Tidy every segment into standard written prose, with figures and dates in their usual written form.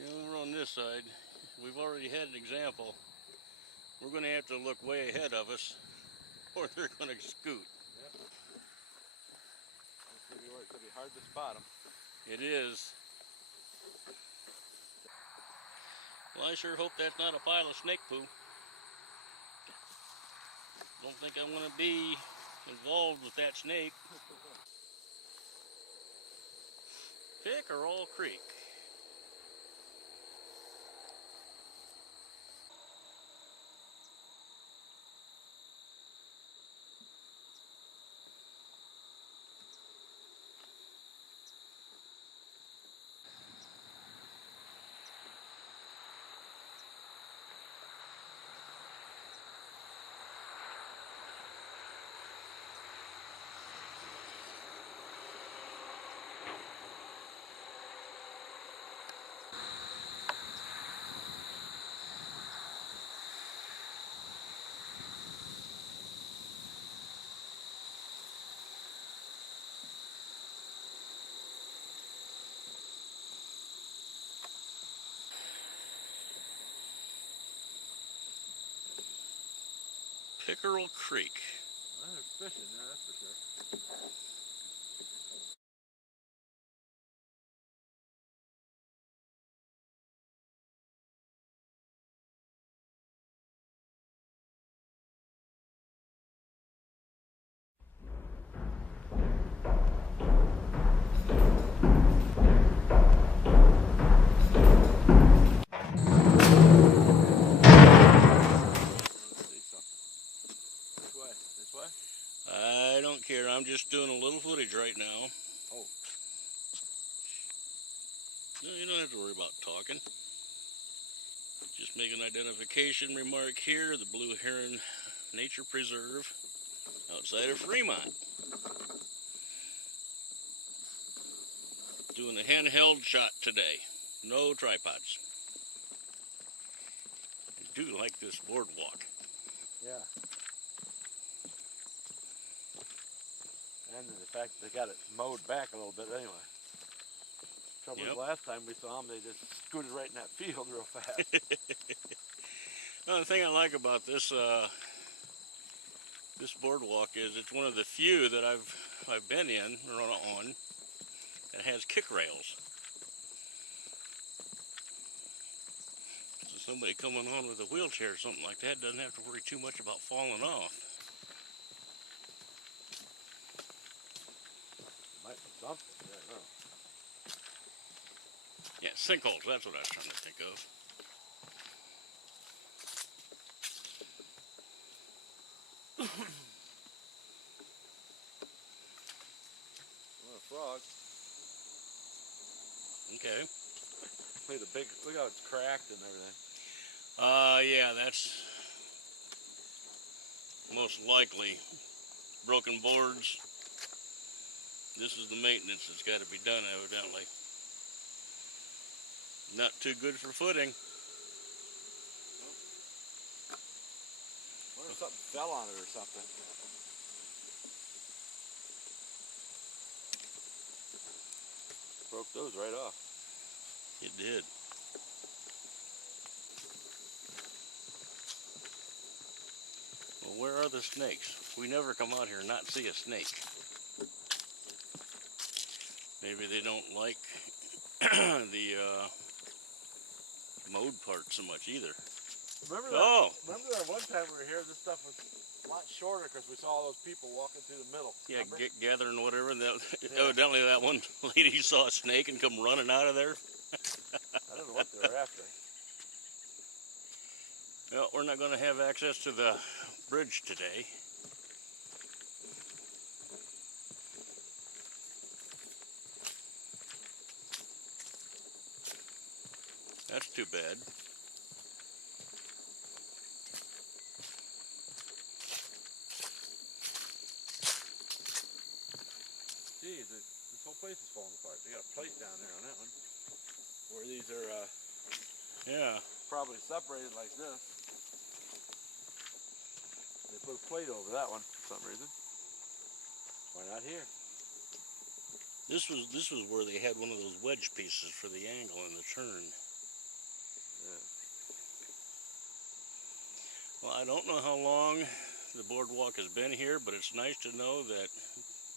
Over on this side, we've already had an example. We're going to have to look way ahead of us, or they're going to scoot. Yep. It's going to be hard to spot them. It is. Well, I sure hope that's not a pile of snake poo. Don't think I want to be involved with that snake. Pickeral Creek. Pickeral Creek. Well, there's fishing there, that's for sure. This way? I don't care. I'm just doing a little footage right now. Oh. No, you don't have to worry about talking. Just make an identification remark here. The Blue Heron Nature Preserve outside of Fremont. Doing a handheld shot today. No tripods. I do like this boardwalk. Yeah. And the fact that they got it mowed back a little bit anyway. Trouble is, last time we saw them, they just scooted right in that field real fast. Well, the thing I like about this this boardwalk is it's one of the few that I've been in or on that has kick rails. So somebody coming on with a wheelchair or something like that doesn't have to worry too much about falling off. Might be something, I don't know. Yeah, sinkholes, that's what I was trying to think of. What a frog. Okay. Look how it's cracked and everything. Yeah, that's most likely broken boards. This is the maintenance that's got to be done, evidently. Not too good for footing. What if something fell on it or something? Broke those right off. It did. Well, where are the snakes? We never come out here and not see a snake. Maybe they don't like the mowed part so much either. Remember that one time we were here, this stuff was a lot shorter because we saw all those people walking through the middle. Yeah, gathering whatever. Evidently that one lady saw a snake and come running out of there. I don't know what they were after. Well, we're not going to have access to the bridge today. That's too bad. Geez, this whole place is falling apart. They got a plate down there on that one. Where these are Yeah. probably separated like this. They put a plate over that one for some reason. Why not here? This was where they had one of those wedge pieces for the angle and the turn. Yeah. Well, I don't know how long the boardwalk has been here, but it's nice to know that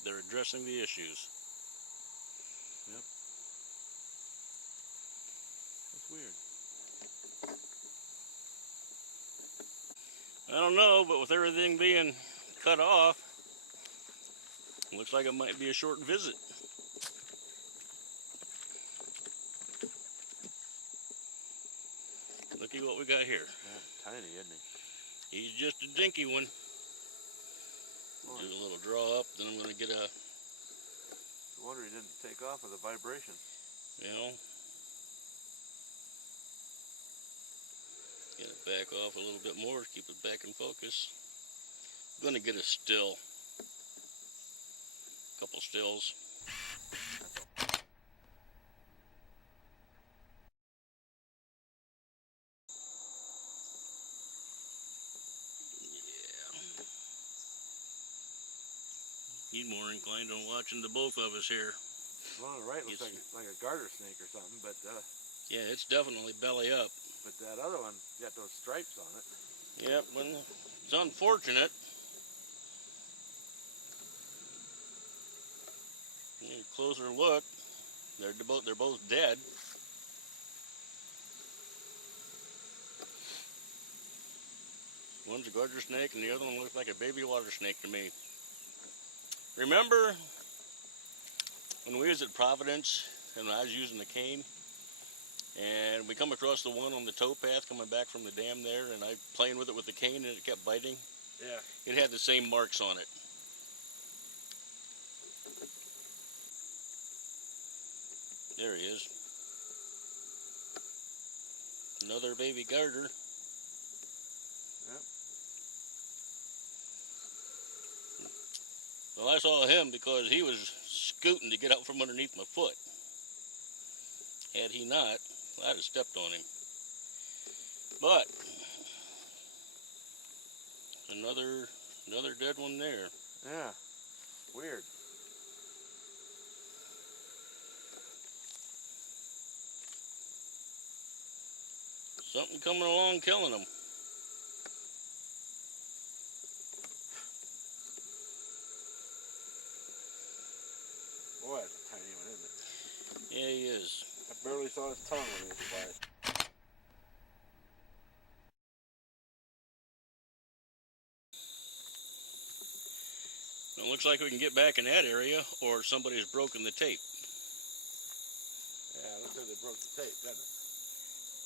they're addressing the issues. Yep. That's weird. I don't know, but with everything being cut off, looks like it might be a short visit. Looky what we got here. Yeah, tiny, isn't he? He's just a dinky one. Oh, Do a little draw up, then I'm going to get a, no wonder he didn't take off with a vibration. you know, get it back off a little bit more, keep it back in focus. I'm going to get a still, a couple stills. He's more inclined on watching the both of us here. The one on the right looks like a garter snake or something, but Yeah, it's definitely belly up. but that other one got those stripes on it. Yep, well, it's unfortunate. Closer look, they're both dead. One's a garter snake, and the other one looks like a baby water snake to me. Remember when we was at Providence and I was using the cane, and we come across the one on the towpath coming back from the dam there, and I playing with it with the cane and it kept biting? Yeah. It had the same marks on it. There he is. Another baby garter. Yep. Well, I saw him because he was scooting to get out from underneath my foot. Had he not, I'd have stepped on him. But another dead one there. Yeah. Weird. Something coming along killing them. Boy, that's a tiny one, isn't it? Yeah, he is. I barely saw his tongue when he was flying. It looks like we can get back in that area, or somebody's broken the tape. Yeah, it looks like they broke the tape, doesn't it?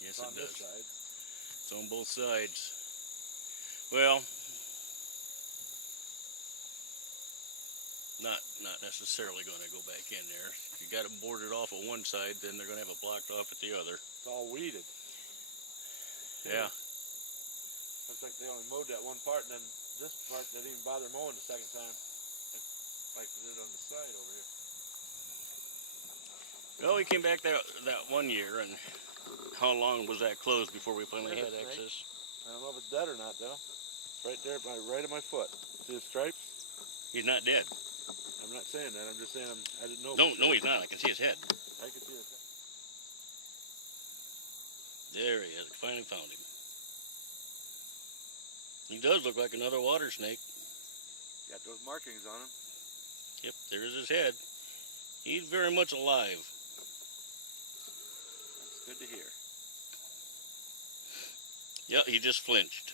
Yes, It's on it does. this side. It's on both sides. Well, not necessarily going to go back in there. If you got it boarded off at one side, then they're going to have it blocked off at the other. It's all weeded. Yeah. Looks like they only mowed that one part, and then this part they didn't even bother mowing the second time. Like they did on the side over here. Well, we came back that one year, and how long was that closed before we finally had access? I don't know if it's dead or not, though. It's right there, right at my foot. See the stripes? He's not dead. I'm not saying that. I'm just saying I didn't know. No, he's not. I can see his head. I can see his head. There he is. I finally found him. He does look like another water snake. Got those markings on him. Yep, there's his head. He's very much alive. That's good to hear. Yeah, he just flinched.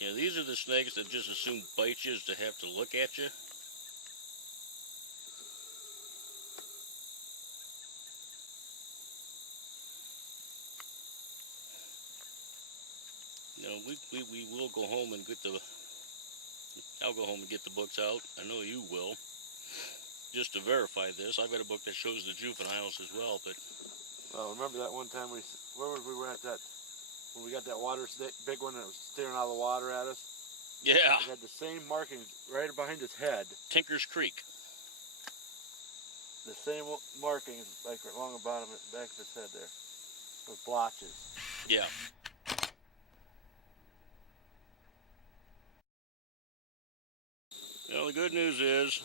Yeah, these are the snakes that just assume bite you is to have to look at you. You know, we will go home and get I'll go home and get the books out. I know you will. Just to verify this, I've got a book that shows the juveniles as well, but... Well, remember that one time we were at that, when we got that water snake, big one that was staring out of the water at us? Yeah. It had the same markings right behind his head. Tinker's Creek. The same markings like along the bottom, back of his head there. Those blotches. Yeah. Well, the good news is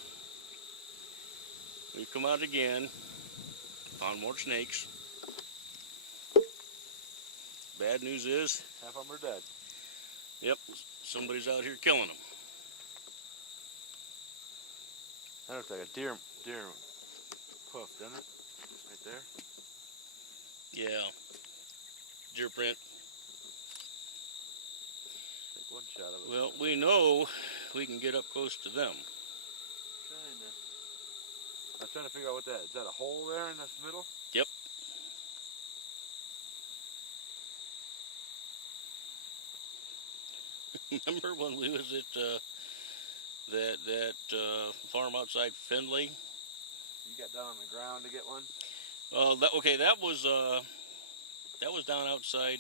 We've come out again, found more snakes. Bad news is, half of them are dead. yep, somebody's out here killing them. That looks like a deer hoof, doesn't it? Right there. Yeah, deer print. Take one shot of it. Well, we know we can get up close to them. I was trying to figure out what that is. Is that a hole there in this middle? Yep. Remember when we was at that farm outside Findlay? You got down on the ground to get one? That was down outside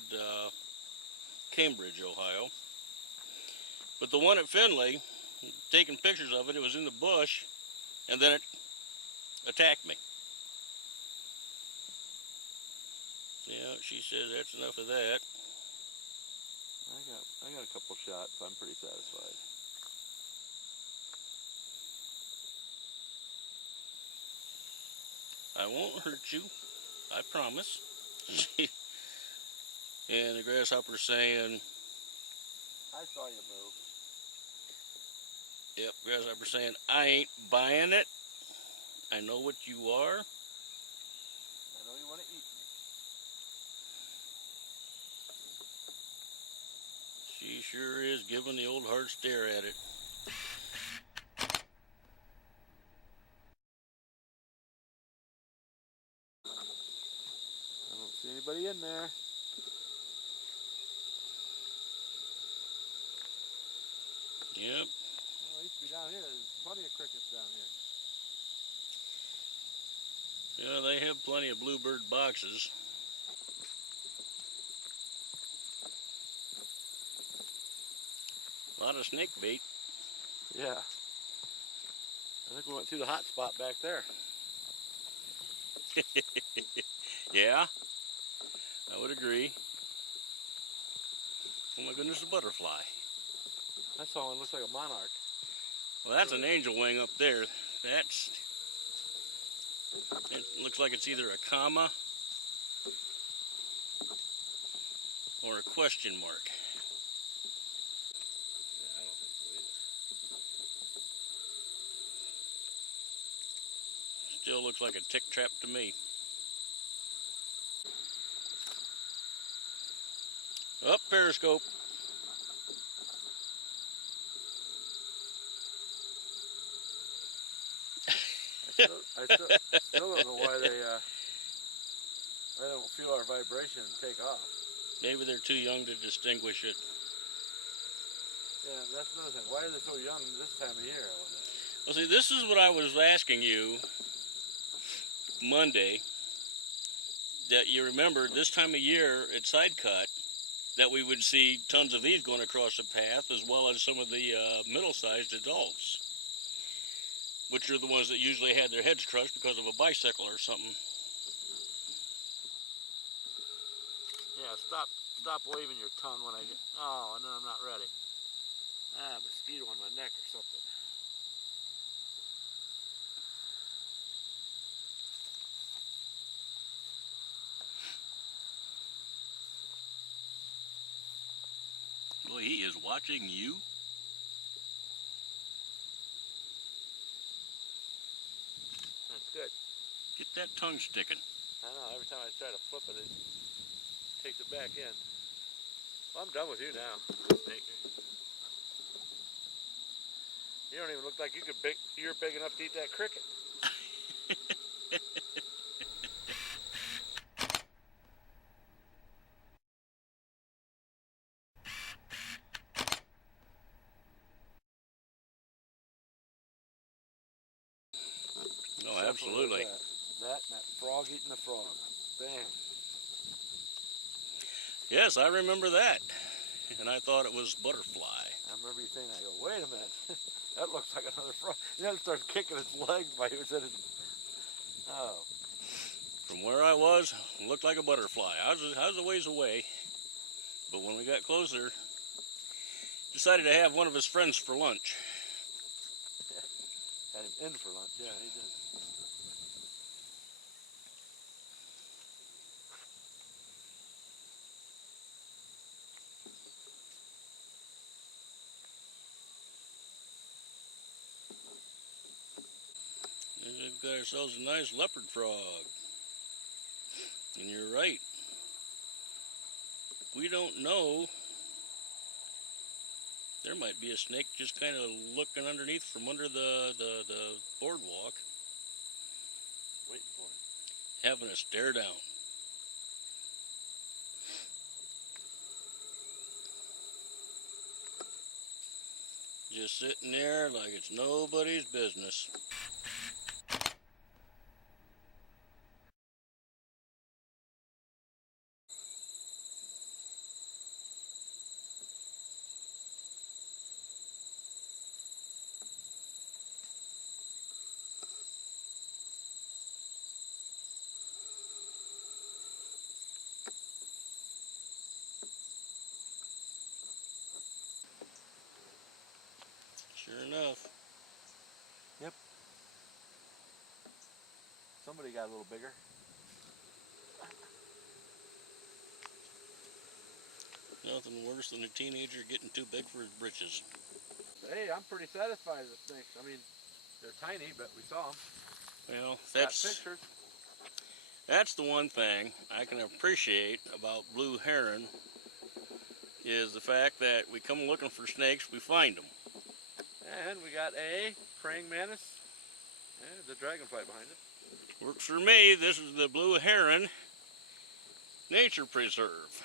Cambridge, Ohio. But the one at Findlay, taking pictures of it, it was in the bush, and then it attacked me. Yeah, she says that's enough of that. I got a couple shots. I'm pretty satisfied. I won't hurt you, I promise. And the grasshopper's saying, I saw you move. yep, grasshopper's saying, I ain't buying it. I know what you are. I know you want to eat me. She sure is giving the old hard stare at it. I don't see anybody in there. Yep. Well, it used to be down here. There's plenty of crickets down here. Yeah, they have plenty of bluebird boxes. A lot of snake bait. Yeah. I think we went through the hot spot back there. Yeah, I would agree. Oh my goodness, a butterfly. I saw one looks like a monarch. Well, that's an angel wing up there. It looks like it's either a comma or a question mark. Yeah, I don't think so either. Still looks like a tick trap to me. Up, periscope. I still don't know why they don't feel our vibration and take off. Maybe they're too young to distinguish it. Yeah, that's another thing. Why are they so young this time of year, I wonder? Well, see, this is what I was asking you Monday. That you remember this time of year at Sidecut that we would see tons of these going across the path, as well as some of the middle-sized adults, which are the ones that usually had their heads crushed because of a bicycle or something. Yeah, stop waving your tongue when I get... Oh, and then I'm not ready. Ah, mosquito on my neck or something. Boy, he is watching you. That's good. Get that tongue sticking. I know, every time I try to flip it, it takes it back in. Well, I'm done with you now, snake. You don't even look like you're big enough to eat that cricket. Oh, absolutely. That and that frog eating the frog. Bam. Yes, I remember that. And I thought it was butterfly. I remember you saying that. I go, wait a minute. That looks like another frog. You know, it starts kicking its legs by who said it's... Oh. From where I was, it looked like a butterfly. I was a ways away. But when we got closer, decided to have one of his friends for lunch. Had him in for lunch, yeah, he did. And we've got ourselves a nice leopard frog. And you're right. We don't know. There might be a snake just kind of looking underneath from under the boardwalk. Waiting for him. Having a stare down. Just sitting there like it's nobody's business. Sure enough. Yep. Somebody got a little bigger. Nothing worse than a teenager getting too big for his britches. Hey, I'm pretty satisfied with the snakes. I mean, they're tiny, but we saw them. Well, Got pictures. that's the one thing I can appreciate about blue heron is the fact that we come looking for snakes, we find them. And we got a praying mantis and the dragonfly behind it. Works for me. This is the Blue Heron Nature Preserve.